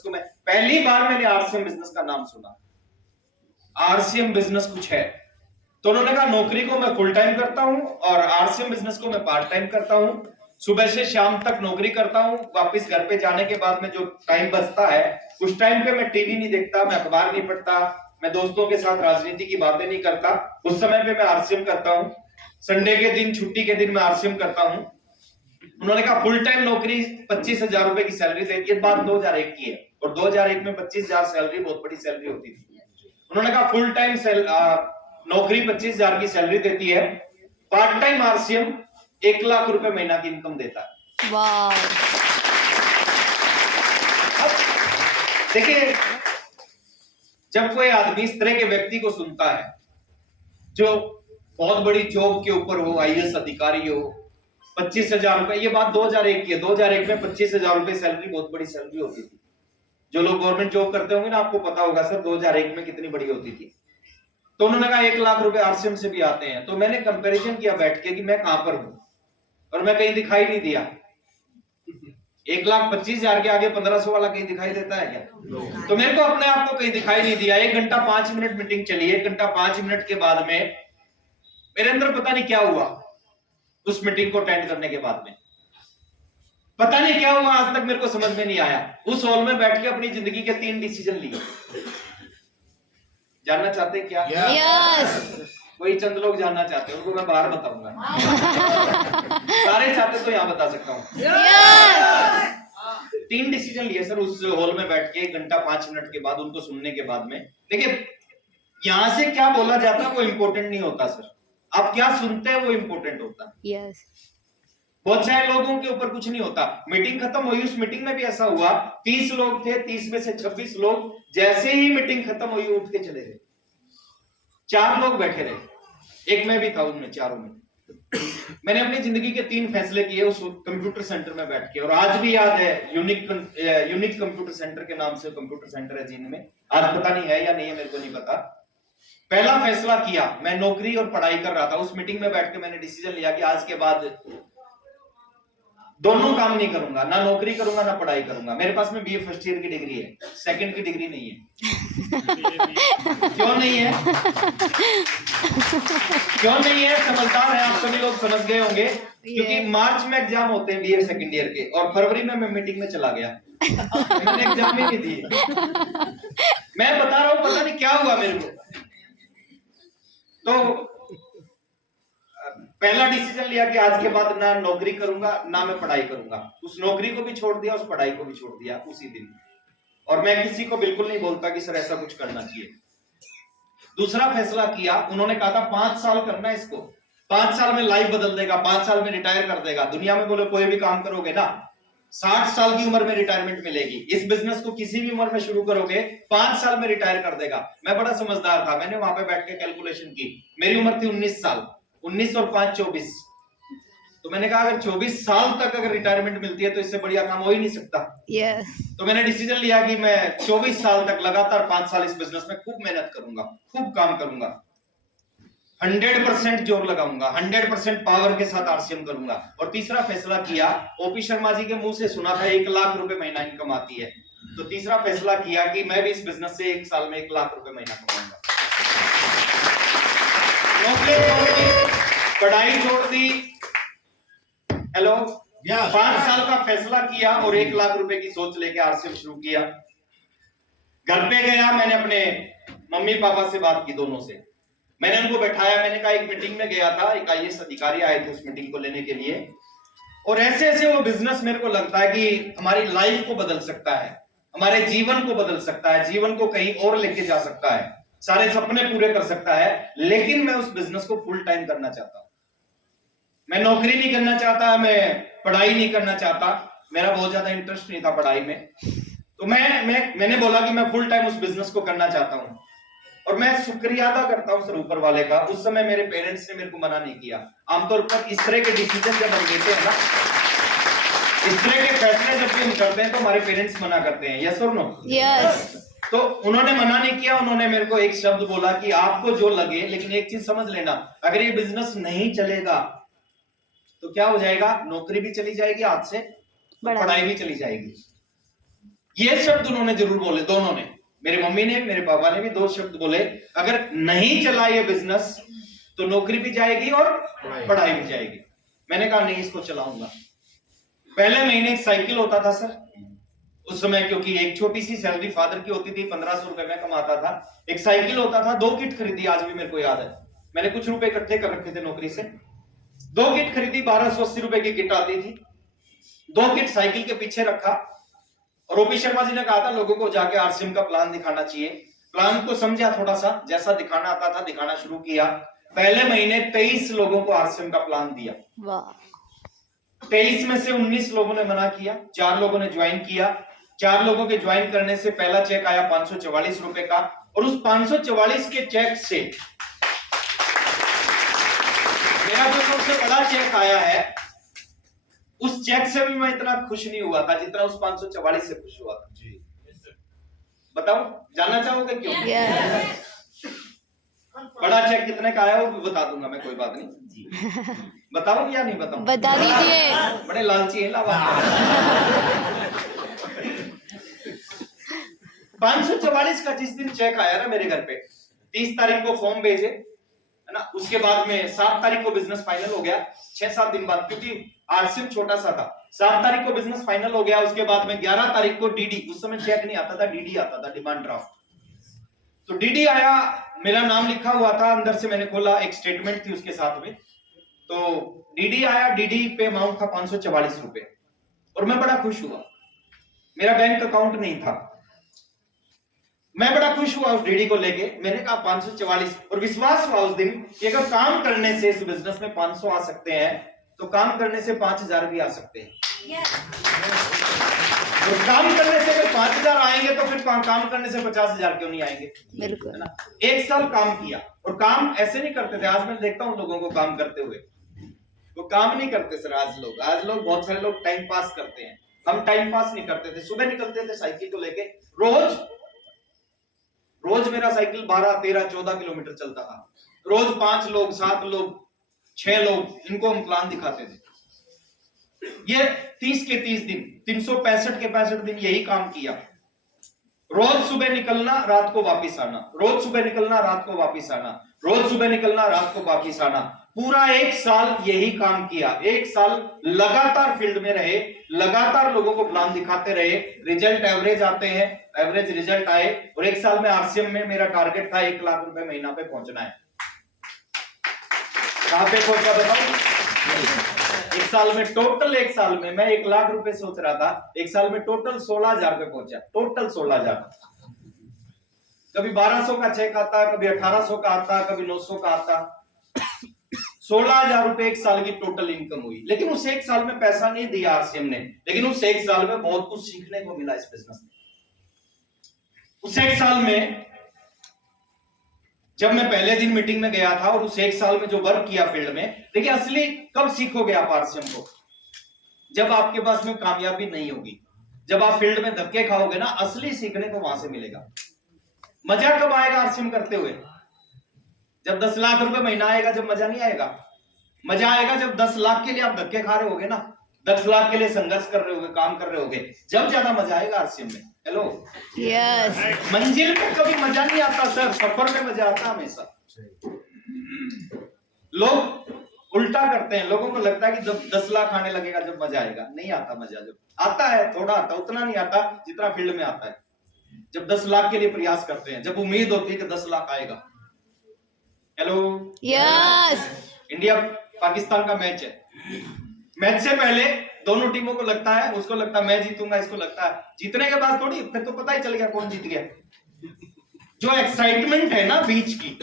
Business को मैं पहली बार मैंने आरसीएम बिजनेस का नाम सुना, आरसीएम बिजनेस कुछ है। तो उन्होंने कहा नौकरी को मैं फुल टाइम करता हूं और आरसीएम बिजनेस को मैं पार्ट टाइम करता हूं, सुबह से शाम तक नौकरी करता हूं, वापस घर पे जाने के बाद में जो टाइम बचता है उस टाइम पे मैं टीवी नहीं देखता, मैं अखबार नहीं पढ़ता, मैं दोस्तों के साथ राजनीति की बातें नहीं करता, उस समय पे मैं आरसीएम करता हूं, संडे के दिन छुट्टी के दिन मैं आरसीएम करता हूं। उन्होंने कहा फुल टाइम नौकरी 25,000 रुपए की सैलरी देती है, बात 2001 की है और 2001 में 25,000 सैलरी बहुत बड़ी सैलरी होती थी। उन्होंने कहा फुल टाइम नौकरी 25,000 की सैलरी देती है, पार्ट टाइम आरसीएम 1 लाख रुपए महीना की इनकम देता है। वाह। देखिए जब कोई आदमी इस तरह के व्यक्ति को सुनता है जो बहुत बड़ी जॉब के ऊपर हो, आईएएस अधिकारी हो, 25,000 रुपए, ये बात 2001 की है, 2001 में 25,000 रुपए सैलरी बहुत बड़ी सैलरी होती थी। जो लोग गवर्नमेंट जॉब करते होंगे ना आपको पता होगा सर 2001 में कितनी बड़ी होती थी। तो उन्होंने कहा 1 लाख रुपए आरसीएम से भी आते हैं। तो मैंने कंपैरिजन किया बैठ के कि मैं कहां पर हूं और मैं कहीं दिखाई नहीं दिया। 1,25,000 के आगे 1,500 वाला कहीं दिखाई देता है क्या? तो मेरे को अपने आप को कहीं दिखाई नहीं दिया। 1 घंटा 5 मिनट मीटिंग चली, 1 घंटा 5 मिनट के बाद में मेरे अंदर पता नहीं क्या हुआ। उस मीटिंग को अटेंड करने के बाद में पता नहीं क्या हुआ, आज तक मेरे को समझ में नहीं आया। उस हॉल में बैठ के अपनी जिंदगी के 3 डिसीजन लिए। जानना चाहते हैं क्या? यस। कोई चंद लोग जानना चाहते हैं, उनको मैं बाहर बताऊंगा। सारे चाहते तो यहां बता सकता हूं। 3 डिसीजन लिए सर उस हॉल में बैठ के 1 घंटा 5 मिनट के बाद, उनको सुनने के बाद में। देखिए यहां से क्या बोला जाता है वो इंपॉर्टेंट नहीं होता सर, आप क्या सुनते हैं वो इंपॉर्टेंट होता है। यस। बहुत सारे लोगों के ऊपर कुछ नहीं होता। मीटिंग खत्म हुई, उस मीटिंग में भी ऐसा हुआ 30 लोग थे, 30 में से 26 लोग जैसे ही मीटिंग खत्म हुई उठ के चले गए। 4 लोग बैठे रहे, एक मैं भी था उनमें चारों में। मैंने अपनी जिंदगी के 3 फैसले किए उस कंप्यूटर सेंटर में बैठ के, और आज भी याद है। यूनिक कंप्यूटर सेंटर के नाम से कंप्यूटर सेंटर है जींद में, आज पता नहीं है या नहीं है मेरे को नहीं पता। पहला फैसला किया, मैं नौकरी और पढ़ाई कर रहा था, उस मीटिंग में बैठ के मैंने डिसीजन लिया कि आज के बाद दोनों काम नहीं करूंगा, ना नौकरी करूंगा ना पढ़ाई करूंगा। मेरे पास में बीए फर्स्ट ईयर की डिग्री है, सेकंड की डिग्री नहीं है। क्यों नहीं है? क्यों नहीं है? समझदार है आप सभी लोग, समझ गए होंगे। क्योंकि मार्च में एग्जाम होते हैं बीए सेकंड ईयर के, और फरवरी में मैं मीटिंग में चला गया। मैंने एग्जाम ही नहीं दिए। मैं बता रहा हूं पता नहीं क्या हुआ मेरे को। तो पहला डिसीजन लिया कि आज के बाद ना नौकरी करूंगा ना मैं पढ़ाई करूंगा। उस नौकरी को भी छोड़ दिया, उस पढ़ाई को भी छोड़ दिया उसी दिन। और मैं किसी को बिल्कुल नहीं बोलता कि सर ऐसा कुछ करना चाहिए। दूसरा फैसला किया, उन्होंने कहा था 5 साल करना है इसको, 5 साल में लाइफ बदल देगा, 5 साल में रिटायर कर देगा। दुनिया में बोले कोई भी काम करोगे ना 60 साल की उम्र में रिटायरमेंट मिलेगी, इस बिजनेस को किसी भी उम्र में शुरू करोगे 5 साल में रिटायर कर देगा। मैं बड़ा समझदार था, मैंने वहां पे बैठ के कैलकुलेशन की। मेरी उम्र थी 19 साल, 19 और 5 24। तो मैंने कहा अगर 24 साल तक अगर रिटायरमेंट मिलती है तो इससे बढ़िया काम हो ही नहीं सकता। तो मैंने डिसीजन लिया कि मैं 24 साल तक लगातार 5 साल इस बिजनेस में खूब मेहनत करूंगा, खूब काम करूंगा, 100% जोर लगाऊंगा, 100% पावर के साथ आरसीएम करूंगा। और तीसरा फैसला किया, ओपी शर्मा जी के मुंह से सुना था 1 लाख रुपए महीना इनकम आती है। तो तीसरा फैसला किया कि मैं भी इस बिजनेस से 1 साल में 1 लाख रुपए महीना कमाऊंगा। नौकरी छोड़ दी, पढ़ाई छोड़ दी, हेलो 5 साल का फैसला किया और 1 लाख रुपए की सोच लेके आरसीएम शुरू किया। घर पे गया, मैंने अपने मम्मी पापा से बात की, दोनों से मैंने उनको बैठाया। मैंने कहा एक मीटिंग में गया था, एक आईएएस अधिकारी आए थे उस मीटिंग को लेने के लिए, और ऐसे ऐसे वो बिजनेस मेरे को लगता है कि हमारी लाइफ को बदल सकता है, हमारे जीवन को बदल सकता है, जीवन को कहीं और लेके जा सकता है, सारे सपने पूरे कर सकता है। लेकिन मैं उस बिजनेस को फुल टाइम करना चाहता हूं। मैं नौकरी नहीं करना चाहता, मैं पढ़ाई नहीं करना चाहता, मेरा बहुत ज्यादा इंटरेस्ट नहीं था पढ़ाई में। तो मैंने बोला कि मैं फुल टाइम उस बिजनेस को करना चाहता हूं। और मैं शुक्रिया अदा करता हूं सर ऊपर वाले का, उस समय मेरे पेरेंट्स ने मेरे को मना नहीं किया। आमतौर पर इस तरह के डिसीजन जब हम लेते हैं ना, इस तरह के फैसले जब भी हम करते हैं तो हमारे पेरेंट्स मना करते हैं, यस और नो? यस। तो उन्होंने मना नहीं किया। उन्होंने मेरे को एक शब्द बोला कि आपको जो लगे, लेकिन एक चीज समझ लेना, अगर ये बिजनेस नहीं चलेगा तो क्या हो जाएगा, नौकरी भी चली जाएगी हाथ से, पढ़ाई भी चली जाएगी। ये शब्द उन्होंने जरूर बोले, दोनों ने, मेरी मम्मी ने, मेरे पापा ने भी 2 शब्द बोले, अगर नहीं चला ये बिजनेस तो नौकरी भी जाएगी और पढ़ाई भी जाएगी। मैंने कहा नहीं, इसको चलाऊंगा। पहले महीने एक साइकिल होता था सर, उस समय क्योंकि एक छोटी सी सैलरी फादर की होती थी, 1500 रुपए में कमाता था, एक साइकिल होता था, 2 किट खरीदी, आज भी मेरे को याद है, मैंने कुछ रुपए इकट्ठे कर रखे थे नौकरी से, 2 किट खरीदी, 1280 रुपए की किट आती थी, 2 किट साइकिल के पीछे रखा, और ओपी शर्मा जी ने कहा था लोगों को जाके आरसीएम का प्लान दिखाना चाहिए। प्लान को समझा थोड़ा सा, जैसा दिखाना आता था दिखाना शुरू किया। पहले महीने 23 लोगों को आरसीएम का प्लान दिया। वाह। 23 में से 19 लोगों ने मना किया, 4 लोगों ने ज्वाइन किया। 4 लोगों के ज्वाइन करने से पहला चेक आया 544 रुपए का, और उस 544 के चेक से मेरा जो सबसे बड़ा चेक आया है, उस चेक से भी मैं इतना खुश नहीं हुआ था जितना उस 544 से खुश हुआ था। बताओ, जानना चाहोगे क्यों? बड़ा चेक कितने का आया वो भी बता दूंगा मैं, कोई बात नहीं। बताओ या नहीं बताऊं? बता दीजिए। बड़े लालची हैं लावा। 544 का जिस दिन चेक आया ना मेरे घर पे, 30 तारीख को फॉर्म भेजे, है ना, उसके बाद में 7 तारीख को बिजनेस फाइनल हो गया, 6-7 दिन बाद, क्योंकि आरसीएम छोटा सा था। 7 तारीख को बिजनेस फाइनल हो गया, उसके बाद में 11 तारीख को डीडी, उस समय चेक नहीं आता था, डीडी आता था, डिमांड ड्राफ्ट। तो डीडी आया, मेरा नाम लिखा हुआ था, अंदर से मैंने खोला, एक स्टेटमेंट थी उसके साथ में, तो डीडी आया, डीडी पे अमाउंट था 544 रुपए, और मैं बड़ा खुश हुआ। मेरा बैंक अकाउंट नहीं था, मैं बड़ा खुश हुआ उस डीडी को लेके। मैंने कहा 544, और विश्वास हुआ उस दिन कि अगर काम करने से इस बिजनेस में 500 आ सकते हैं तो काम करने से 5000 भी आ सकते हैं। और काम करने से अगर 5000 आएंगे तो फिर काम करने से 50,000 क्यों नहीं आएंगे? बिल्कुल। है ना? 1 साल काम किया, और काम ऐसे नहीं करते थे, आज मैं देखता हूं लोगों को काम करते हुए, वो काम नहीं करते सर। आज लोग बहुत सारे लोग टाइम पास करते हैं, हम टाइम पास नहीं करते थे। सुबह निकलते थे साइकिल को लेके, रोज मेरा साइकिल 12, 13, 14 किलोमीटर चलता था। रोज 5 लोग, 7 लोग, 6 लोग, इनको हम प्लान दिखाते थे। ये 30 के 30 दिन, 365 के 65 दिन यही काम किया। रोज सुबह निकलना, रात को वापिस आना, रोज सुबह निकलना, रात को वापिस आना, रोज सुबह निकलना, रात को वापिस आना। पूरा 1 साल यही काम किया। 1 साल लगातार फील्ड में रहे, लगातार लोगों को प्लान दिखाते रहे। रिजल्ट एवरेज आते हैं, एवरेज रिजल्ट आए, और 1 साल में आरसीएम में मेरा टारगेट था 1 लाख रुपए महीना पे पहुंचना है। कहां पे पहुंचा बताओ? 1 साल में, टोटल 1 साल में मैं 1 लाख रुपए सोच रहा था, 1 साल में टोटल 16,000 पे पहुंचा, टोटल 16,000। कभी 1200 का चेक आता, कभी 1800 का आता, कभी 900 का आता। 16,000 रुपए 1 साल की टोटल इनकम हुई। लेकिन उस 1 साल में पैसा नहीं दिया आरसीएम ने, लेकिन उस 1 साल में बहुत कुछ सीखने को मिला इस बिजनेस में। उस 1 साल में जब मैं पहले दिन मीटिंग में गया था, और उस 1 साल में जो वर्क किया फील्ड में, देखिए असली कब सीखोगे आप आरसीएम को? जब आपके पास में कामयाबी नहीं होगी, जब आप फील्ड में धक्के खाओगे ना, असली सीखने को वहां से मिलेगा। मजा कब आएगा आरसीएम करते हुए? जब 10 लाख रुपए महीना आएगा, जब मजा नहीं आएगा। मजा आएगा जब 10 लाख के लिए आप धक्के खा रहे होगे ना, 10 लाख के लिए संघर्ष कर रहे होगे, काम कर रहे होगे, जब ज्यादा मजा आएगा आरसीएम में। Hello, yes. मंजिल में कभी मजा नहीं आता सर, सफर में मजा आता हमेशा। लोग उल्टा करते हैं, लोगों को लगता है कि जब 10 लाख आने लगेगा जब मजा आएगा। नहीं आता मजा, जब आता है थोड़ा आता, उतना नहीं आता जितना फील्ड में आता है। जब 10 लाख के लिए प्रयास करते हैं, जब उम्मीद होती है कि 10 लाख आएगा। Hello, yes. इंडिया पाकिस्तान का मैच है। मैच से पहले दोनों टीमों को लगता है, उसको लगता है मैं जीतूंगा, इसको लगता है जीतने के बाद थोड़ी, फिर तो पता ही चल गया कौन जीत गया। जो एक्साइटमेंट है ना बीच की,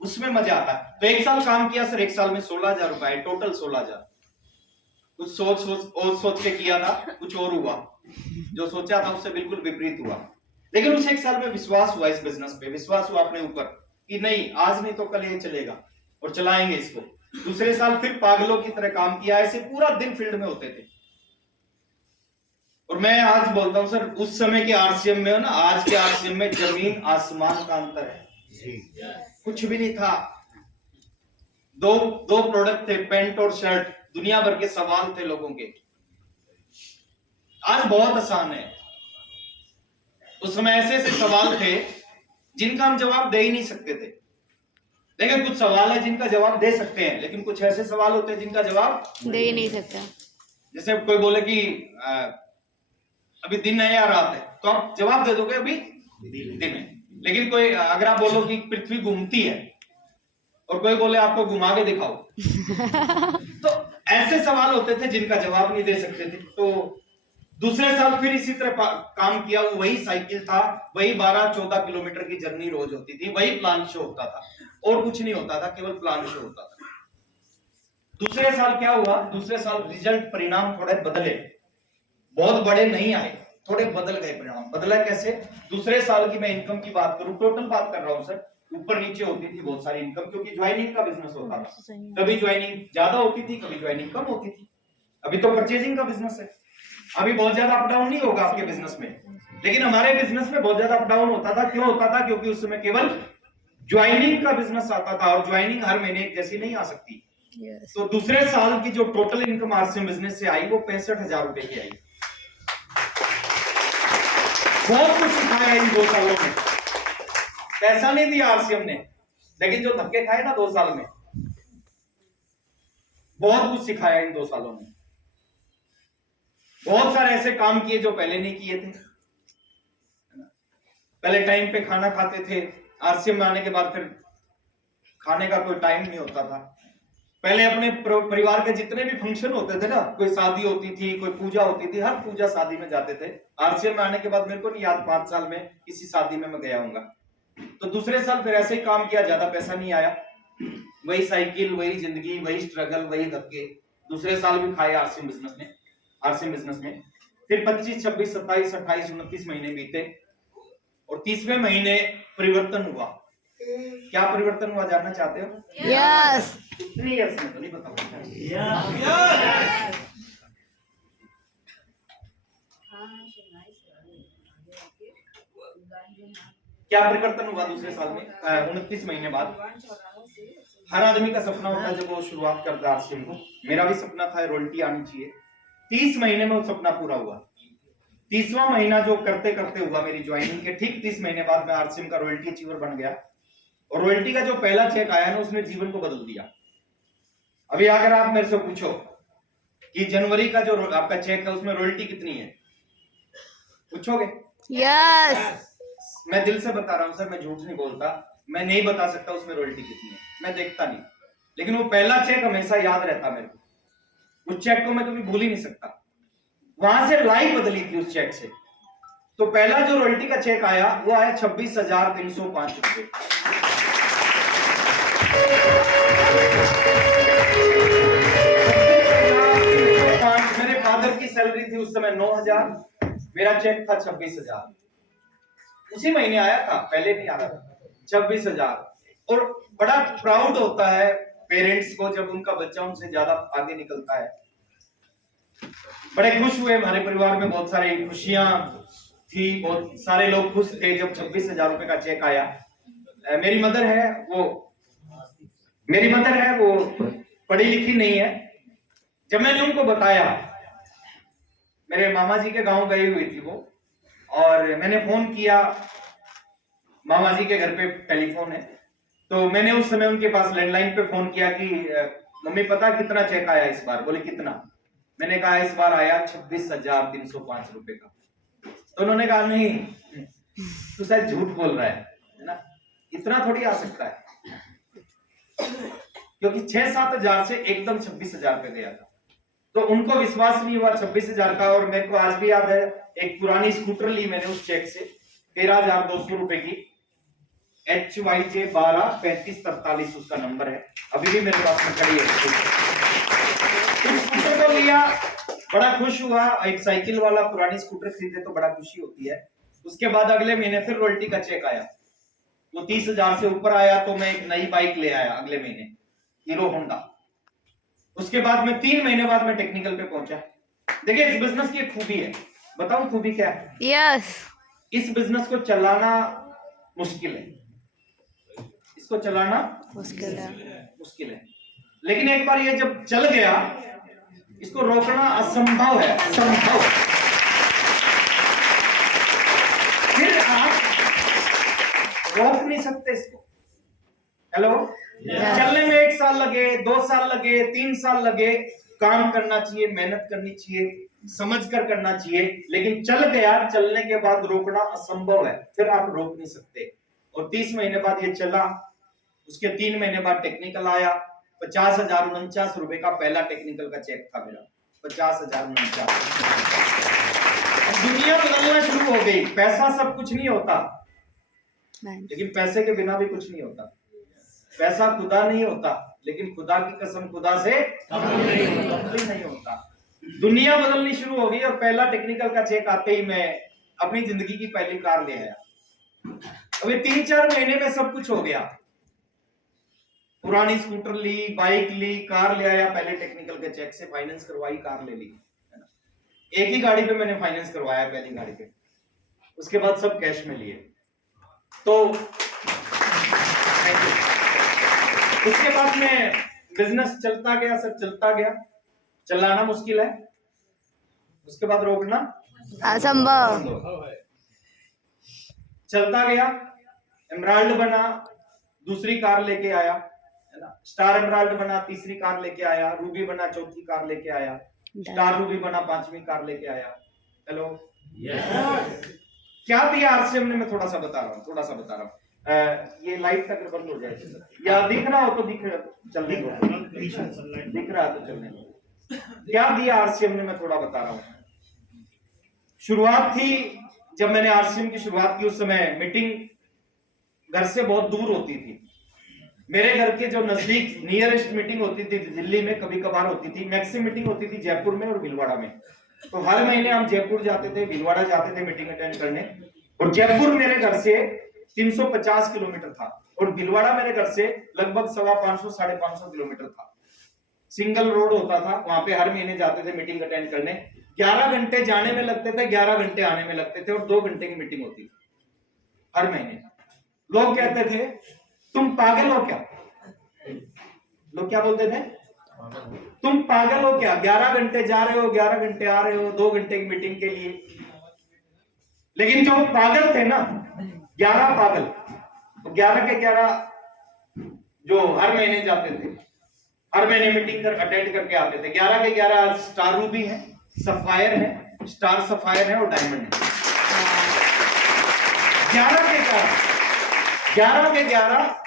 उसमें मजा आता है। तो 1 साल काम किया सर, 1 साल में 16,000 रुपए, टोटल 16,000। कुछ सोच के किया था, कुछ और हुआ, जो सोचा था उससे बिल्कुल विपरीत हुआ। लेकिन उस 1 साल में विश्वास हुआ इस बिजनेस पे, विश्वास हुआ अपने ऊपर कि नहीं, आज नहीं तो कल ये चलेगा, और चलाएंगे इसको। दूसरे साल फिर पागलों की तरह काम किया, ऐसे पूरा दिन फील्ड में होते थे। और मैं आज बोलता हूं सर, उस समय के आरसीएम में ना, आज के आरसीएम में जमीन आसमान का अंतर है। कुछ भी नहीं था, दो प्रोडक्ट थे, पैंट और शर्ट, दुनिया भर के सवाल थे लोगों के। आज बहुत आसान है। उस समय ऐसे ऐसे सवाल थे जिनका हम जवाब दे ही नहीं सकते थे। देखिए कुछ सवाल है जिनका जवाब दे सकते हैं, लेकिन कुछ ऐसे सवाल होते हैं जिनका जवाब दे ही नहीं सकता। जैसे कोई बोले कि अभी दिन है या रात है, तो आप जवाब दे दोगे अभी दिन है। लेकिन कोई अगर आप बोलो कि पृथ्वी घूमती है और कोई बोले आपको घुमा के दिखाओ तो ऐसे सवाल होते थे जिनका जवाब नहीं दे सकते थे। तो दूसरे साल फिर इसी तरह काम किया। वो वही साइकिल था, वही 12-14 किलोमीटर की जर्नी रोज होती थी, वही प्लान शो होता था और कुछ नहीं होता था, केवल प्लान शो होता था। दूसरे साल क्या हुआ? दूसरे साल रिजल्ट परिणाम थोड़े बदले, बहुत बड़े नहीं आए, थोड़े बदल गए परिणाम। बदला कैसे? दूसरे साल की मैं इनकम की बात करूं, टोटल बात कर रहा हूं सर, ऊपर नीचे होती थी बहुत सारी इनकम, क्योंकि ज्वाइनिंग का बिजनेस होता था। कभी ज्वाइनिंग ज्यादा होती थी, कभी ज्वाइनिंग कम होती थी। अभी तो परचेजिंग का बिजनेस है, अभी बहुत ज्यादा अप डाउन नहीं होगा आपके बिजनेस में, लेकिन हमारे बिजनेस में बहुत ज्यादा अप डाउन होता था। क्यों होता था? क्योंकि उस समय केवल ज्वाइनिंग का बिजनेस आता था और ज्वाइनिंग हर महीने एक जैसी नहीं आ सकती। तो दूसरे साल की जो टोटल इनकम आरसीएम बिजनेस से आई वो 65,000 रुपए की आई। बहुत कुछ सिखाया इन 2 सालों में, पैसा नहीं दिया आरसीएम ने, लेकिन जो धक्के खाए ना 2 साल में, बहुत कुछ सिखाया इन 2 सालों में। बहुत सारे ऐसे काम किए जो पहले नहीं किए थे। पहले टाइम पे खाना खाते थे, आरसीएम में आने के बाद फिर खाने का कोई टाइम नहीं होता था। पहले अपने परिवार के जितने भी फंक्शन होते थे ना, कोई शादी होती थी, कोई पूजा होती थी, हर पूजा शादी में जाते थे। आरसीएम में आने के बाद मेरे को नहीं याद 5 साल में किसी शादी में मैं गया हूंगा। तो दूसरे साल फिर ऐसे ही काम किया, ज्यादा पैसा नहीं आया, वही साइकिल, वही जिंदगी, वही स्ट्रगल, वही धक्के दूसरे साल भी खाए आरसीएम बिजनेस में। फिर 25, 26, 27, 28, 29 महीने बीते और 30वें महीने परिवर्तन हुआ। क्या परिवर्तन हुआ जानना चाहते हो? यस। कितनी यस में तो नहीं बताऊंगा। क्या परिवर्तन हुआ दूसरे साल में? 29 महीने बाद हर आदमी का सपना होता है जब वो शुरुआत करता है आरसीएम को। मेरा भी सपना था रॉयल्टी आनी चाहिए। 30 महीने में वो सपना पूरा हुआ। 30वां महीना जो करते करते हुआ, मेरी ज्वाइनिंग के ठीक 30 महीने बाद मैं आरसीएम का रॉयल्टी अचीवर बन गया। और रॉयल्टी का जो पहला चेक आया ना, उसने जीवन को बदल दिया। अभी अगर आप मेरे से पूछो कि जनवरी का जो आपका चेक है उसमें रॉयल्टी कितनी है, पूछोगे? यस। मैं दिल से बता रहा हूं सर, मैं झूठ नहीं बोलता, मैं नहीं बता सकता उसमें रॉयल्टी कितनी है, मैं देखता नहीं, लेकिन वो पहला चेक हमेशा याद रहता मेरे को। उस चेक को मैं कभी भूल ही नहीं सकता। वहां से लाइफ बदली थी उस चेक से। तो पहला जो रॉयल्टी का चेक आया वो आया 26,305 रुपए। मेरे फादर की सैलरी थी उस समय 9,000, मेरा चेक था 26,000। उसी महीने आया था, पहले नहीं आ रहा था। 26,000। और बड़ा प्राउड होता है पेरेंट्स को जब उनका बच्चा उनसे ज्यादा आगे निकलता है। बड़े खुश हुए, हमारे परिवार में बहुत सारी खुशियां थी, बहुत सारे लोग खुश थे जब 26,000 रुपए का चेक आया। मेरी मदर है वो पढ़ी लिखी नहीं है। जब मैंने उनको बताया, मेरे मामा जी के गांव गई हुई थी वो, और मैंने फोन किया, मामा जी के घर पे टेलीफोन है, तो मैंने उस समय उनके पास लैंडलाइन पे फोन किया कि मम्मी पता कितना चेक आया इस बार? बोले कितना? मैंने कहा इस बार आया 26,305 रुपए का। तो उन्होंने कहा नहीं, तू शायद झूठ बोल रहा है ना, इतना थोड़ी आ सकता है, क्योंकि 6-7 हजार से एकदम 26,000 पे गया था। तो उनको विश्वास नहीं हुआ 26,000 का। और मेरे को आज भी याद है, एक पुरानी स्कूटर ली मैंने उस चेक से, 13,200 रुपए की, HYJ 12-35-43 उसका नंबर है, अभी भी मेरे पास में खड़ी है। स्कूटर को लिया, बड़ा खुश हुआ। एक साइकिल वाला पुरानी स्कूटर खरीदे तो बड़ा खुशी होती है। उसके बाद अगले महीने फिर रॉयल्टी का चेक आया, वो 30,000 से ऊपर आया, तो मैं एक नई बाइक ले आया अगले महीने, हीरो होंडा। उसके बाद में 3 महीने बाद मैं टेक्निकल पे पहुंचा। देखिए इस बिजनेस की एक खूबी है, बताऊं खूबी क्या है? यस। इस बिजनेस को चलाना मुश्किल है, इसको चलाना मुश्किल है, लेकिन एक बार ये जब चल गया, इसको रोकना असंभव है, असंभव। फिर रोक नहीं सकते इसको। हेलो, चलने में 1 साल लगे, 2 साल लगे, 3 साल लगे, काम करना चाहिए, मेहनत करनी चाहिए, समझ कर करना चाहिए, लेकिन चल गया, चलने के बाद रोकना असंभव है, फिर आप रोक नहीं सकते। और 30 महीने बाद ये चला, उसके 3 महीने बाद टेक्निकल आया, 50,049 रुपए का पहला टेक्निकल का चेक था मेरा, 50,049। दुनिया बदलना शुरू हो गई। पैसा सब कुछ नहीं होता, लेकिन पैसे के बिना भी कुछ नहीं होता। पैसा खुदा नहीं होता, लेकिन खुदा की कसम खुदा से कभी नहीं होता। दुनिया बदलनी शुरू हो गई और पहला टेक्निकल का चेक आते ही मैं अपनी जिंदगी की पहली कार ले आया। अभी 3-4 महीने में सब कुछ हो गया। पुरानी स्कूटर ली, बाइक ली, कार ले आया, पहले टेक्निकल के चेक से फाइनेंस करवाई, कार ले ली। एक ही गाड़ी पे मैंने फाइनेंस करवाया, पहली गाड़ी पे, उसके बाद सब कैश में लिए। तो उसके बाद में बिजनेस चलता गया, सब चलता गया। चलाना मुश्किल है, उसके बाद रोकना असंभव। चलता गया, एमराल्ड बना, दूसरी कार लेके आया, है ना, स्टार एमराल्ड बना, तीसरी कार लेके आया, रूबी बना, चौथी कार लेके आया, स्टार रूबी बना, 5वीं कार लेके आया। हेलो, क्या दिया आरसीएम ने, मैं थोड़ा सा बता रहा हूँ। ये लाइट तक बंद हो जाए, या दिख रहा हो तो चलने दो, दिख रहा है तो चलने दो। क्या दिया आरसीएम ने, मैं थोड़ा बता रहा हूँ। शुरुआत थी, जब मैंने आरसीएम की शुरुआत की, उस समय मीटिंग घर से बहुत दूर होती थी। मेरे घर के जो नजदीक नियरेस्ट मीटिंग होती थी दिल्ली में, कभी कभार होती थी, मैक्सिमम मीटिंग होती थी जयपुर में और भीलवाड़ा में। तो हर महीने हम जयपुर जाते थे, भीलवाड़ा जाते थे मीटिंग अटेंड करने। और जयपुर मेरे घर से 350 किलोमीटर था और भीलवाड़ा मेरे घर से लगभग 550-550 किलोमीटर था। सिंगल रोड होता था, वहां पे हर महीने जाते थे मीटिंग अटेंड करने। 11 घंटे जाने में लगते थे, 11 घंटे आने में लगते थे, और 2 घंटे की मीटिंग होती थी हर महीने। लोग कहते थे तुम पागल हो क्या? लोग क्या बोलते थे? तुम पागल हो क्या? 11 घंटे जा रहे हो, 11 घंटे आ रहे हो, 2 घंटे की मीटिंग के लिए। लेकिन जो पागल थे ना, 11 पागल, 11 के 11 जो हर महीने जाते थे, हर महीने मीटिंग अटेंड करके आते थे, 11 के 11 स्टार रूबी है, सफायर है, स्टार सफायर है और डायमंड है। 11 के 11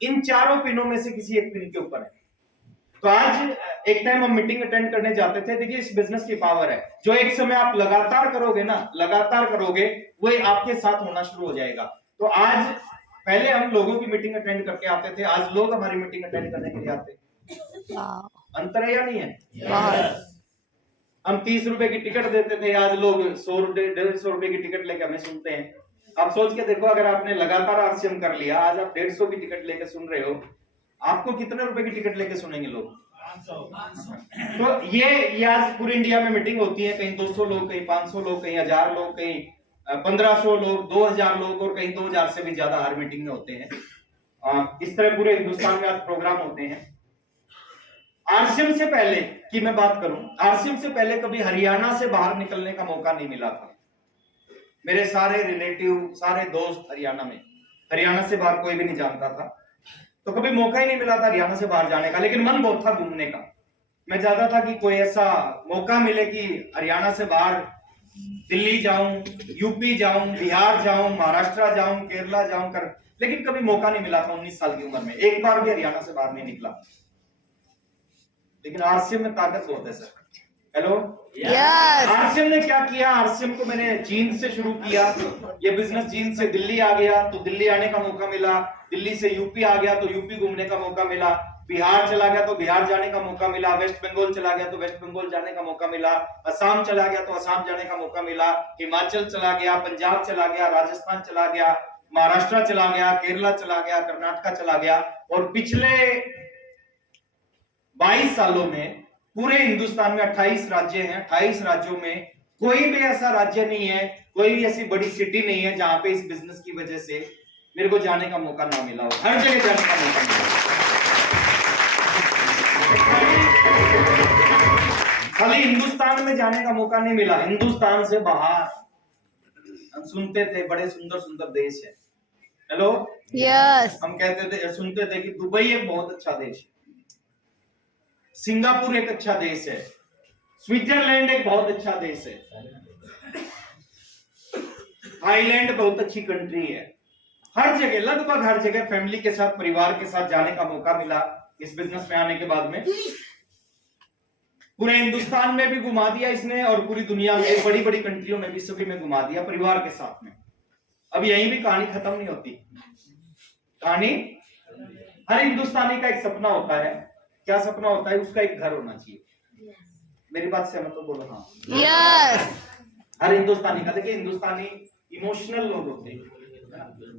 इन चारों पिनों में से किसी एक पिन के ऊपर है। तो आज एक टाइम हम मीटिंग अटेंड करने जाते थे। देखिए, इस बिजनेस की पावर है, जो एक समय आप लगातार करोगे ना, लगातार करोगे, वो आपके साथ होना शुरू हो जाएगा। तो आज, पहले हम लोगों की मीटिंग अटेंड करके आते थे, आज लोग हमारी मीटिंग अटेंड करने के लिए आते हैं। अंतर है या नहीं है? हम 30 रुपए की टिकट देते थे, आज लोग 100-150 रुपए की टिकट लेकर हमें सुनते हैं। आप सोच के देखो, अगर आपने लगातार आरसीएम कर लिया, आज आप 150 की टिकट लेकर सुन रहे हो, आपको कितने रुपए की टिकट लेकर सुनेंगे लोग? 500। तो ये आज पूरी इंडिया में मीटिंग होती है, कहीं 200 लोग, कहीं 500 लोग, कहीं 1000 लोग, कहीं 1500 लोग, 2000 लोग, और कहीं 2000 से भी ज्यादा हर मीटिंग में होते हैं। इस तरह पूरे हिंदुस्तान में आज प्रोग्राम होते हैं। आरसीएम से पहले की मैं बात करूं, आरसीएम से पहले कभी हरियाणा से बाहर निकलने का मौका नहीं मिला था। मेरे सारे रिलेटिव, सारे दोस्त हरियाणा से बाहर कोई भी नहीं जानता था, तो कभी मौका ही नहीं मिला था हरियाणा से बाहर जाने का। लेकिन मन बहुत था घूमने का। मैं चाहता था कि कोई ऐसा मौका मिले कि हरियाणा से बाहर दिल्ली जाऊं, यूपी जाऊं, बिहार जाऊं, महाराष्ट्र जाऊं, केरला जाऊं कर, लेकिन कभी मौका नहीं मिला था। 19 साल की उम्र में एक बार भी हरियाणा से बाहर नहीं निकला। लेकिन आरसीएम में ताकत बहुत है सर। हेलो, आरसीएम ने क्या किया? आरसीएम को मैंने जींद से शुरू किया। ये बिजनेस जींद से दिल्ली आ गया तो दिल्ली आने का मौका मिला, दिल्ली से यूपी आ गया तो यूपी घूमने का मौका मिला, बिहार चला गया तो बिहार जाने का मौका मिला, वेस्ट बंगाल चला गया तो वेस्ट बंगाल जाने का मौका मिला, असम चला गया तो असम जाने का मौका मिला, हिमाचल चला गया, पंजाब चला गया, राजस्थान चला गया, महाराष्ट्र चला गया, केरला चला गया, कर्नाटक चला गया। और पिछले 22 सालों में पूरे हिंदुस्तान में 28 राज्य हैं। 28 राज्यों में कोई भी ऐसा राज्य नहीं है, कोई भी ऐसी बड़ी सिटी नहीं है जहां पे इस बिजनेस की वजह से मेरे को जाने का मौका ना मिला हो। हर जगह जाने का मौका मिला। खाली हिंदुस्तान में जाने का मौका नहीं मिला, हिंदुस्तान से बाहर हम सुनते थे बड़े सुंदर सुंदर देश है हेलो, Yes. हम कहते थे, सुनते थे कि दुबई एक बहुत अच्छा देश है, सिंगापुर एक अच्छा देश है, स्विट्जरलैंड एक बहुत अच्छा देश है, थाईलैंड बहुत अच्छी कंट्री है। हर जगह, लगभग हर जगह फैमिली के साथ, परिवार के साथ जाने का मौका मिला इस बिजनेस में आने के बाद में। पूरे हिंदुस्तान में भी घुमा दिया इसने और पूरी दुनिया में बड़ी बड़ी कंट्रियों में भी सभी में घुमा दिया परिवार के साथ में। अब यहीं भी कहानी खत्म नहीं होती। कहानी, हर हिंदुस्तानी का एक सपना होता है। क्या सपना होता है? उसका एक घर होना चाहिए। मेरी बात से मतलब बोलो हाँ। Yes. हर हिंदुस्तानी का, देखिए हिंदुस्तानी इमोशनल लोग होते हैं,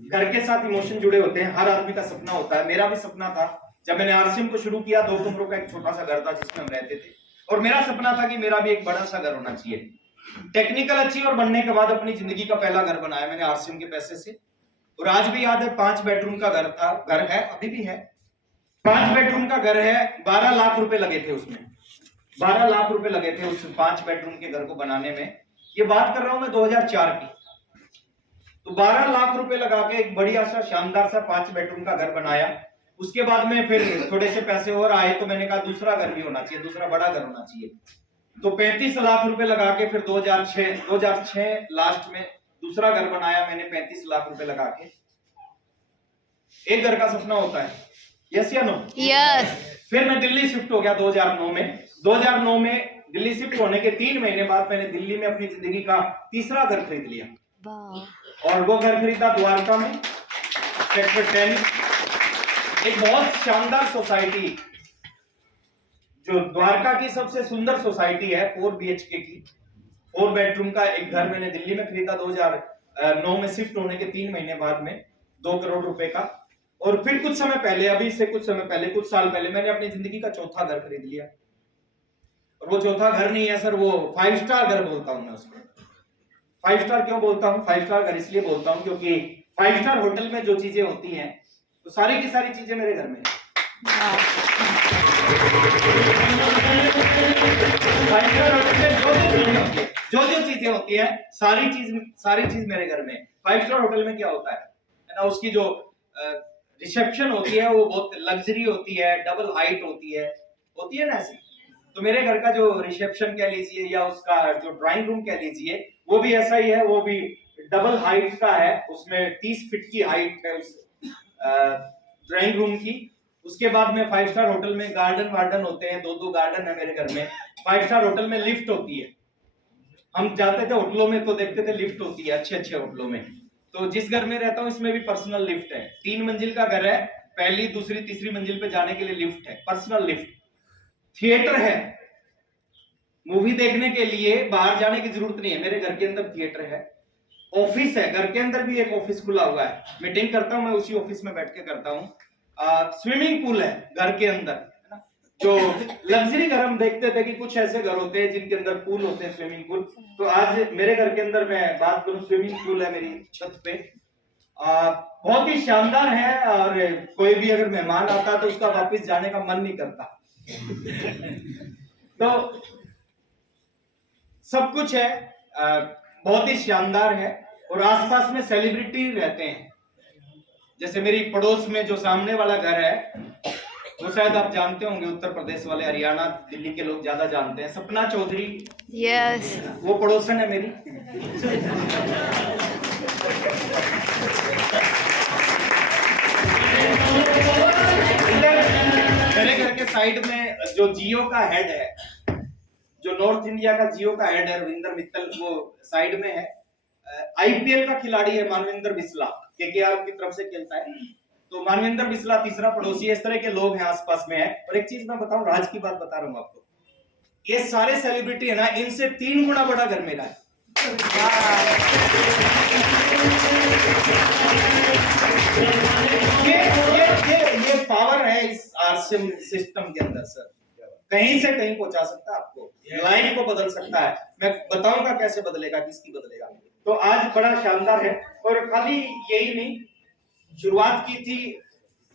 घर के साथ इमोशन जुड़े होते हैं। हर आदमी का सपना होता है। मेरा भी सपना था जब मैंने आरसीएम को शुरू किया, 2 कमरों का एक छोटा सा घर था जिसमें हम रहते थे, और मेरा सपना था कि मेरा भी एक बड़ा सा घर होना चाहिए। टेक्निकल अचीव और बनने के बाद अपनी जिंदगी का पहला घर बनाया मैंने आरसीएम के पैसे से, और आज भी याद है 5 बेडरूम का घर था, घर है, अभी भी है। 5 बेडरूम का घर है, 12 लाख रुपए लगे थे उसमें, 12 लाख रुपए लगे थे उस 5 बेडरूम के घर को बनाने में। ये बात कर रहा हूं मैं 2004 की। तो 12 लाख रुपए लगा के एक बढ़िया सा शानदार सा 5 बेडरूम का घर बनाया। उसके बाद में फिर थोड़े से पैसे और आए तो मैंने कहा दूसरा घर भी होना चाहिए, दूसरा बड़ा घर होना चाहिए। तो 35 लाख रुपए लगा के फिर 2006 लास्ट में दूसरा घर बनाया मैंने 35 लाख रुपए लगा के। एक घर का सपना होता है, यस या नो? Yes. फिर मैं दिल्ली शिफ्ट हो गया 2009 में। 2009 में दिल्ली शिफ्ट होने के 3 महीने बाद मैंने दिल्ली में अपनी जिंदगी का तीसरा घर खरीद लिया। Wow. और वो घर खरीदा द्वारका में, सेक्टर 10, एक बहुत शानदार सोसाइटी, जो द्वारका की सबसे सुंदर सोसाइटी है, 4 BHK की 4 बेडरूम का एक घर मैंने दिल्ली में खरीदा 2009 में शिफ्ट होने के 3 महीने बाद में, 2 करोड़ रुपए का। और फिर कुछ समय पहले, अभी से कुछ समय पहले, कुछ साल पहले मैंने अपनी जिंदगी का चौथा घर खरीद लिया। और वो चौथा घर नहीं है सर, वो 5 स्टार घर बोलता हूं मैं उसको। 5 स्टार क्यों बोलता हूं? 5 स्टार घर इसलिए बोलता हूं क्योंकि 5 स्टार होटल में जो चीजें होती हैं तो सारी की सारी चीजें मेरे घर में है। Wow. 5 स्टार होटल में जो चीजें होती है सारी चीज मेरे घर में है। 5 स्टार होटल में क्या होता है ना, उसकी जो रिसेप्शन होती है वो बहुत लग्जरी होती है, डबल हाइट होती है ना ऐसी। तो मेरे घर का जो रिसेप्शन कह लीजिए या उसका जो ड्राइंग रूम कह लीजिए, वो भी ऐसा ही है, वो भी डबल हाइट का है। उसमें 30 फीट की हाइट है उस ड्राइंग रूम की। उसके बाद में 5 स्टार होटल में गार्डन होते हैं, 2 गार्डन है मेरे घर में। 5 स्टार होटल में लिफ्ट होती है। हम जाते थे होटलों में तो देखते थे लिफ्ट होती है अच्छे होटलों में। तो जिस घर में रहता हूँ इसमें भी पर्सनल लिफ्ट है। 3 मंजिल का घर है, पहली, दूसरी, तीसरी मंजिल पे जाने के लिए लिफ्ट है, पर्सनल लिफ्ट। थिएटर है, मूवी देखने के लिए बाहर जाने की जरूरत नहीं है, मेरे घर के अंदर थिएटर है। ऑफिस है, घर के अंदर भी एक ऑफिस खुला हुआ है, मीटिंग करता हूं मैं उसी ऑफिस में बैठ के करता हूं। स्विमिंग पूल है घर के अंदर, है ना। जो लग्जरी घर हम देखते थे कि कुछ ऐसे घर होते हैं जिनके अंदर पूल होते हैं, स्विमिंग पूल, तो आज मेरे घर के अंदर मैं बात करूं, स्विमिंग पूल है मेरी छत पे। बहुत ही शानदार है, और कोई भी अगर मेहमान आता तो उसका वापस जाने का मन नहीं करता। तो सब कुछ है, बहुत ही शानदार है। और आसपास में सेलिब्रिटी रहते हैं, जैसे मेरी पड़ोस में जो सामने वाला घर है वो शायद आप जानते होंगे, उत्तर प्रदेश वाले, हरियाणा, दिल्ली के लोग ज्यादा जानते हैं, सपना चौधरी। Yes. वो पड़ोसन है मेरी। मेरे घर के साइड में जो जियो का हेड है, जो नॉर्थ इंडिया का जियो का हेड है, रविंदर मित्तल, वो साइड में है। आईपीएल का खिलाड़ी है मानवेंद्र बिस्ला, केकेआर की तरफ से खेलता है। तो मानवेंद्र बिस्ला तीसरा पड़ोसी है। इस तरह के लोग हैं आसपास में है। और एक चीज मैं बताऊं, राज की बात बता रहा हूं आपको, ये सारे सेलिब्रिटी है ना, इनसे 3 गुना बड़ा घर मेरा है। ये पावर है इस आरसीएम सिस्टम के अंदर सर, कहीं से कहीं पहुंचा सकता है आपको, लाइफ को बदल सकता है। मैं बताऊंगा कैसे बदलेगा, किसकी बदलेगा। तो आज बड़ा शानदार है। और खाली यही नहीं, शुरुआत की थी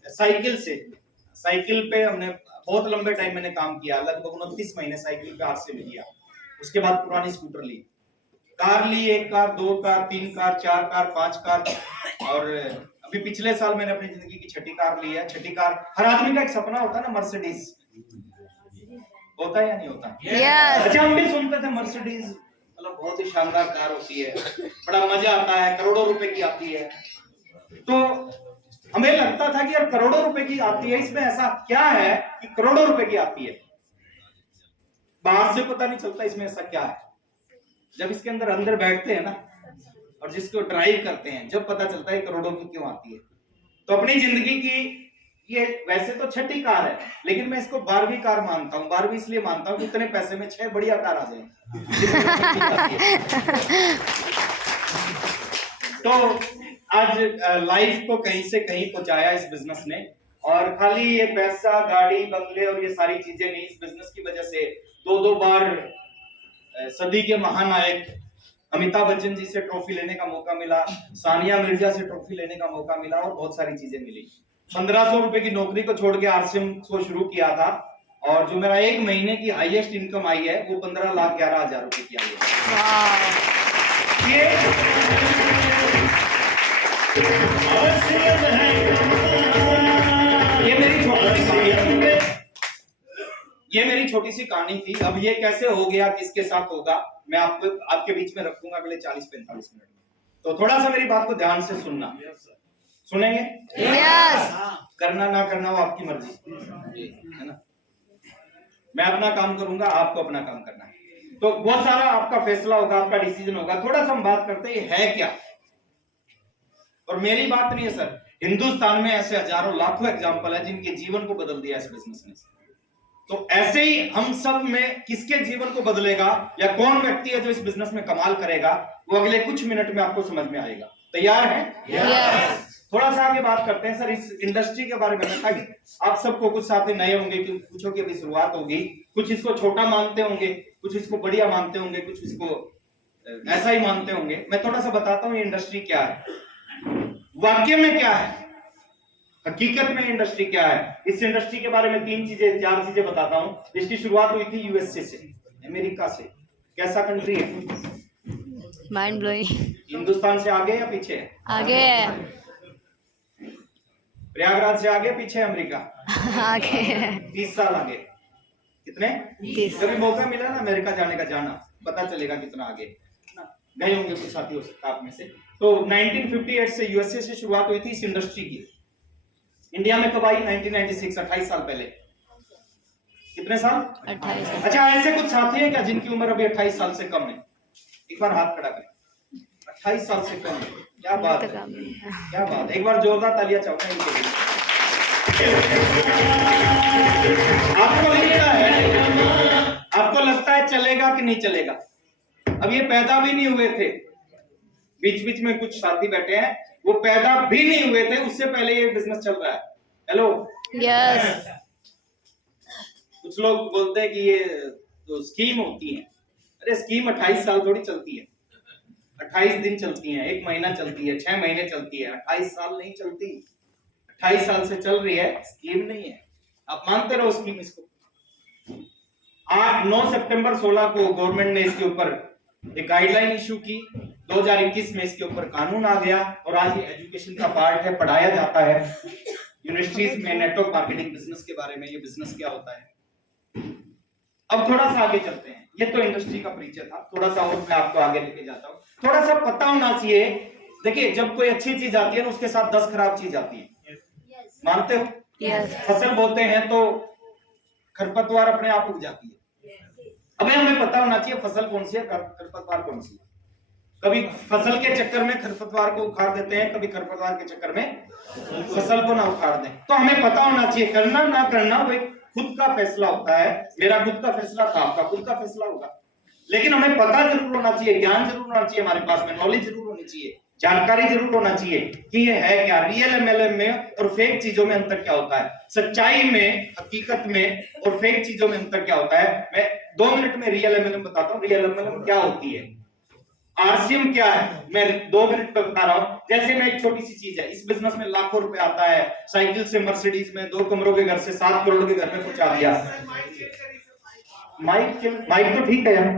साइकिल से। साइकिल पे हमने बहुत लंबे टाइम मैंने काम किया, लगभग 29 महीने साइकिल पे आरसीएम किया। उसके बाद पुरानी स्कूटर ली, कार ली, 1 car, 2 car, 3 car, 4 car, 5 car, और अभी पिछले साल मैंने अपनी जिंदगी की छठी कार ली है। छठी कार, हर आदमी का एक सपना होता है ना, मर्सिडीज। होता है या नहीं होता? Yes. अच्छा, हम भी सुनते थे मर्सिडीज मतलब बहुत ही शानदार कार होती है, बड़ा मजा आता है, करोड़ों रुपए की आती है। तो हमें लगता था कि यार करोड़ों रुपए की आती है, इसमें ऐसा क्या है कि करोड़ों रुपए की आती है? बाहर से पता नहीं चलता इसमें ऐसा क्या है। जब इसके अंदर अंदर बैठते हैं ना और जिसको ड्राइव करते हैं, जब पता चलता है करोड़ों की क्यों आती है। तो अपनी जिंदगी की ये वैसे तो छठी कार है, लेकिन मैं इसको 12वीं कार मानता हूँ। 12वीं इसलिए मानता हूँ कि इतने पैसे में 6 बढ़िया कार आ जाए। तो आज लाइफ को कहीं से कहीं पहुंचाया इस बिजनेस ने, और खाली ये पैसा, गाड़ी, बंगले और ये सारी चीजें नहीं, इस बिजनेस की वजह से 2-2 बार सदी के महानायक अमिताभ बच्चन जी से ट्रॉफी लेने का मौका मिला, सानिया मिर्जा से ट्रॉफी लेने का मौका मिला, और बहुत सारी चीजें मिली। 1500 रुपए की नौकरी को छोड़ के आरसीएम को शुरू किया था, और जो मेरा एक महीने की हाईएस्ट इनकम आई है वो 15,11,000 रुपए की आई है। ये मेरी छोटी सी कहानी थी। अब ये कैसे हो गया, किसके साथ होगा, मैं आपको आपके बीच में रखूंगा अगले 40-45 मिनट में। तो थोड़ा सा मेरी बात को ध्यान से सुनना। सुनेंगे? Yes. करना ना करना वो आपकी मर्जी है ना। मैं अपना काम करूंगा, आपको अपना काम करना है। तो बहुत सारा आपका फैसला होगा, आपका डिसीजन होगा। थोड़ा सा हम बात करते हैं है क्या। और मेरी बात नहीं है सर, हिंदुस्तान में ऐसे हजारों लाखों एग्जाम्पल है जिनके जीवन को बदल दिया इस बिजनेस ने। तो ऐसे ही हम सब में किसके जीवन को बदलेगा या कौन व्यक्ति है जो इस बिजनेस में कमाल करेगा, वो अगले कुछ मिनट में आपको समझ में आएगा। तैयार हैं? Yes. थोड़ा सा आगे बात करते हैं सर इस इंडस्ट्री के बारे में, ताकि आप सबको, कुछ साथी नए होंगे कि पूछो कि अभी शुरुआत होगी, कुछ इसको छोटा मानते होंगे, कुछ इसको बढ़िया मानते होंगे, कुछ इसको ऐसा ही मानते होंगे। मैं थोड़ा सा बताता हूँ ये इंडस्ट्री क्या है, वाकई में क्या है, हकीकत में इंडस्ट्री क्या है। इस इंडस्ट्री के बारे में 4 चीजें बताता हूँ। इसकी शुरुआत हुई थी यूएसए से, अमेरिका से। कैसा कंट्री है? Mind blowing. हिंदुस्तान से आगे या पीछे है? आगे प्रयागराज से आगे पीछे अमेरिका? आगे 30 साल आगे। कितने? 30। कभी मौका मिला ना अमेरिका जाने का, जाना, पता चलेगा कितना आगे गए होंगे कुछ साथी हो सकता आप में से। तो 1958 से यूएसए से शुरुआत हुई थी इस इंडस्ट्री की। इंडिया में कब आई? 1996, 28 साल पहले। कितने साल? 28। अच्छा, ऐसे कुछ साथी हैं क्या जिनकी उम्र अभी 28 साल से कम है? एक बार हाथ खड़ा करें। 28 साल से कम है, क्या बात है, क्या बात है। एक बार जोरदार तालियां चाहूंगा इनके लिए। आपको लगता है चलेगा कि नहीं चलेगा? अब ये पैदा भी नहीं हुए थे, बीच बीच में कुछ साथी बैठे हैं वो पैदा भी नहीं हुए थे, उससे पहले ये बिजनेस चल रहा है। हेलो। Yes. कुछ लोग बोलते हैं कि ये तो स्कीम होती है। अरे स्कीम 28 साल थोड़ी चलती है, 28 दिन चलती है, 1 महीना चलती है, 6 महीने चलती है, 28 साल नहीं चलती। 28 साल से चल रही है, स्कीम नहीं है। आप मानते रहो स्कीम इसको। 9 सितंबर 16 को गवर्नमेंट ने इसके ऊपर एक गाइडलाइन इशू की। 2021 में इसके ऊपर कानून आ गया और आज ये एजुकेशन का पार्ट है, पढ़ाया जाता है यूनिवर्सिटीज में नेटवर्क मार्केटिंग बिजनेस के बारे में, ये बिजनेस क्या होता है। अब थोड़ा सा आगे चलते हैं। ये तो इंडस्ट्री का परिचय था, थोड़ा सा और मैं आपको आगे लेके जाता हूँ। थोड़ा सा पता होना चाहिए, देखिए जब कोई अच्छी चीज आती है ना उसके साथ 10 खराब चीज आती है। मानते हो? Yes. फसल बोते हैं तो खरपतवार अपने आप उग जाती है। अब हमें पता होना चाहिए फसल कौन सी है, खरपतवार कौन सी है। कभी फसल के चक्कर में खरपतवार को उखाड़ देते हैं, कभी खरपतवार के चक्कर में फसल को ना उखाड़ दें। तो हमें पता होना चाहिए, करना ना करना वो खुद का फैसला होता है। मेरा खुद का फैसला था, आपका खुद का फैसला होगा, लेकिन हमें पता जरूर होना चाहिए, ज्ञान जरूर होना चाहिए, हमारे पास में नॉलेज जरूर होनी चाहिए, जानकारी जरूर होना चाहिए कि ये है क्या। रियल एमएलएम में और फेक चीजों में अंतर क्या होता है, सच्चाई में, हकीकत में और फेक चीजों में अंतर क्या होता है। मैं 2 मिनट में रियल एमएलएम बताता हूँ, रियल एमएलएम क्या होती है, आरसीएम क्या है, मैं 2 मिनट में बता रहा हूँ। जैसे मैं एक छोटी सी चीज है, इस बिजनेस में लाखों रुपए आता है, साइकिल से मर्सिडीज में 2 कमरों के घर से 7 करोड़ के घर में पहुंचा दिया। माइक तो ठीक है यार,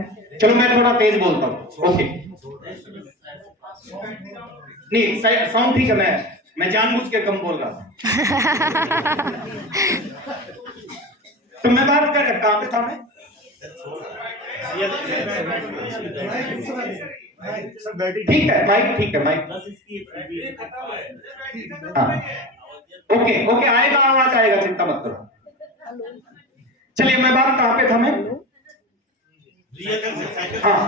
चलो मैं थोड़ा तेज बोलता हूँ। ओके, नहीं साउंड ठीक है, मैं मैं जानबूझ के कम बोल रहा था। तो मैं बात कर रहा, कहां पे था मैं? ठीक है माइक, ठीक है माइक। हाँ ओके ओके, आएगा आवाज आएगा, चिंता मत करो। चलिए मैं बात कहां पे था मैं? हाँ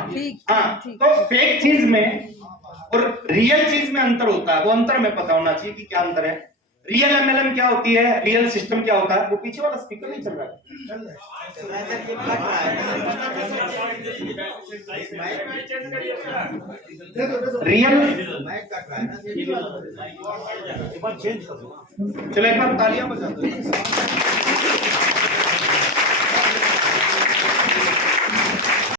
हाँ, तो फेक चीज में और रियल चीज में अंतर होता है, वो अंतर में पता होना चाहिए कि क्या अंतर है। रियल एमएलएम क्या होती है, रियल सिस्टम क्या होता है। वो पीछे वाला स्पीकर नहीं चल रहा है। रियल चलो एक बार तालियां बजा दो।